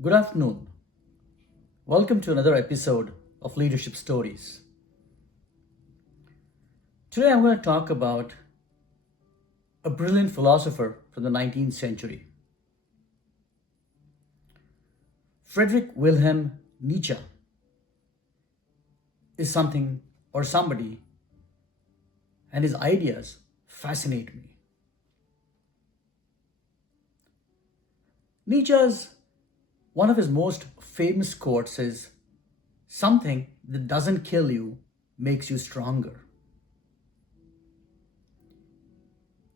Good afternoon. Welcome to another episode of Leadership Stories. Today I'm going to talk about a brilliant philosopher from the 19th century, Friedrich Wilhelm Nietzsche is something or somebody, and his ideas fascinate me. Nietzsche's one of his most famous quotes is, "Something that doesn't kill you makes you stronger."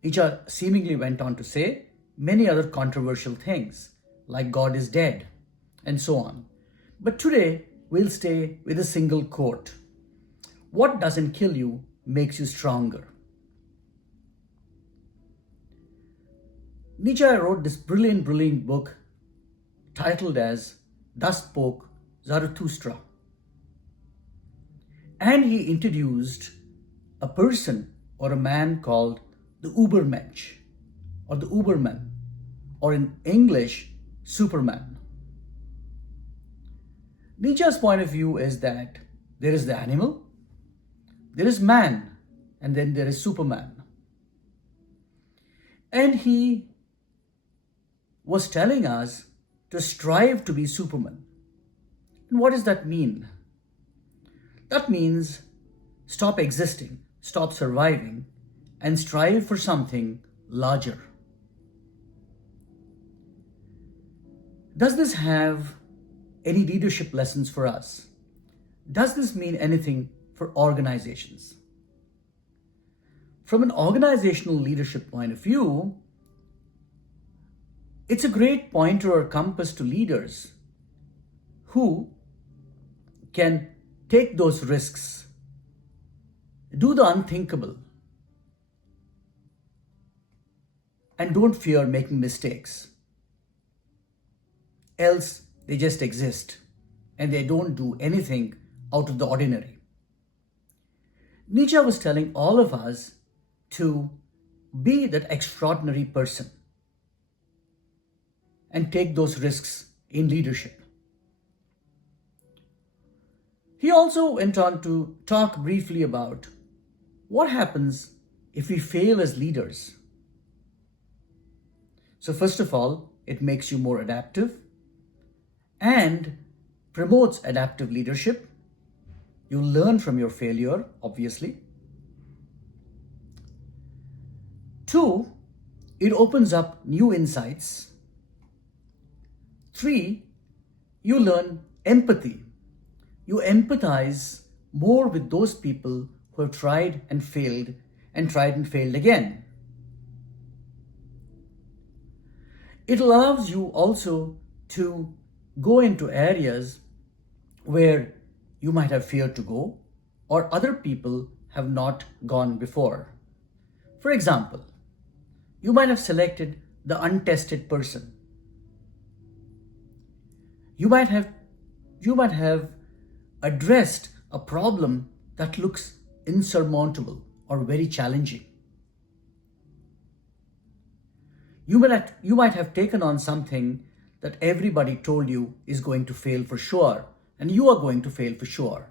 Nietzsche seemingly went on to say many other controversial things, like God is dead, and so on. But today, we'll stay with a single quote: "What doesn't kill you makes you stronger." Nietzsche wrote this brilliant book titled as Thus Spoke Zarathustra. And he introduced a person or a man called the Ubermensch or the Uberman, or in English, Superman. Nietzsche's point of view is that there is the animal, there is man, and then there is Superman. And he was telling us to strive to be Superman. And what does that mean? That means stop existing, stop surviving, and strive for something larger. Does this have any leadership lessons for us? Does this mean anything for organizations? From an organizational leadership point of view, it's a great pointer or compass to leaders who can take those risks, do the unthinkable, and don't fear making mistakes. Else, they just exist and they don't do anything out of the ordinary. Nietzsche was telling all of us to be that extraordinary person and take those risks in leadership. He also went on to talk briefly about what happens if we fail as leaders. So first of all, it makes you more adaptive and promotes adaptive leadership. You learn from your failure, obviously. 2, it opens up new insights. 3, you learn empathy. You empathize more with those people who have tried and failed again. It allows you also to go into areas where you might have feared to go or other people have not gone before. For example, you might have selected the untested person. You might have addressed a problem that looks insurmountable or very challenging. You might have taken on something that everybody told you is going to fail for sure, and you are going to fail for sure.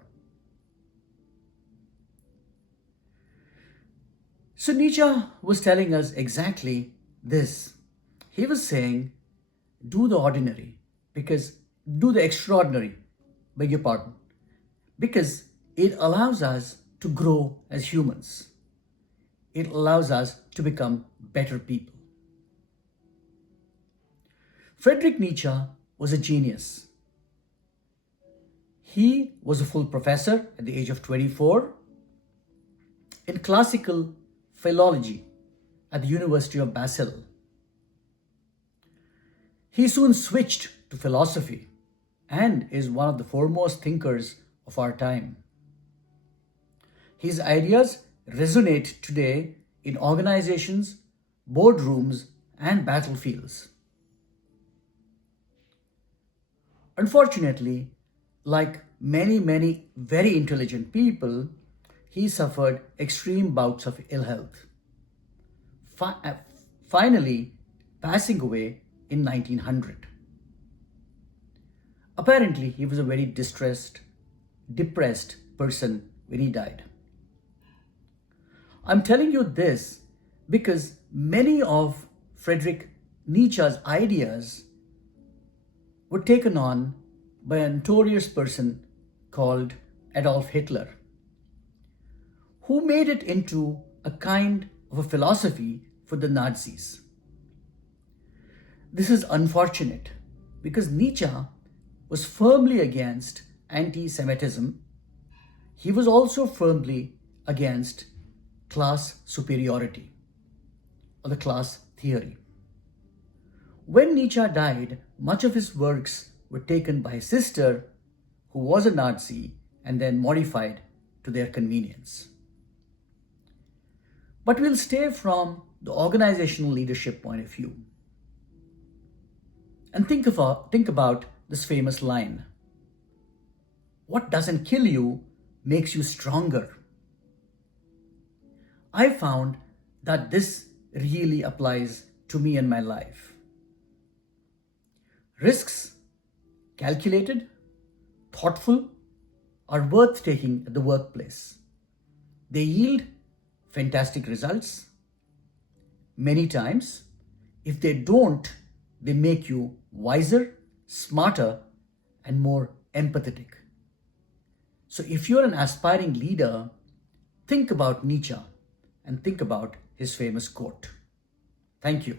So Nietzsche was telling us exactly this. He was saying, do the extraordinary, beg your pardon, because it allows us to grow as humans. It allows us to become better people. Friedrich Nietzsche was a genius. He was a full professor at the age of 24 in classical philology at the University of Basel. He soon switched to philosophy and is one of the foremost thinkers of our time. His ideas resonate today in organizations, boardrooms, and battlefields. Unfortunately, like many very intelligent people, he suffered extreme bouts of ill health, finally passing away in 1900. Apparently, he was a very depressed person when he died. I'm telling you this because many of Friedrich Nietzsche's ideas were taken on by a notorious person called Adolf Hitler, who made it into a kind of a philosophy for the Nazis. This is unfortunate because Nietzsche was firmly against anti Semitism. He was also firmly against class superiority or the class theory. When Nietzsche died, much of his works were taken by his sister, who was a Nazi, and then modified to their convenience. But we'll stay from the organizational leadership point of view and think about this famous line: what doesn't kill you makes you stronger. I found that this really applies to me in my life. Risks, calculated, thoughtful, are worth taking at the workplace. They yield fantastic results. Many times, if they don't, they make you wiser, smarter, and more empathetic. So if you're an aspiring leader, think about Nietzsche and think about his famous quote. Thank you.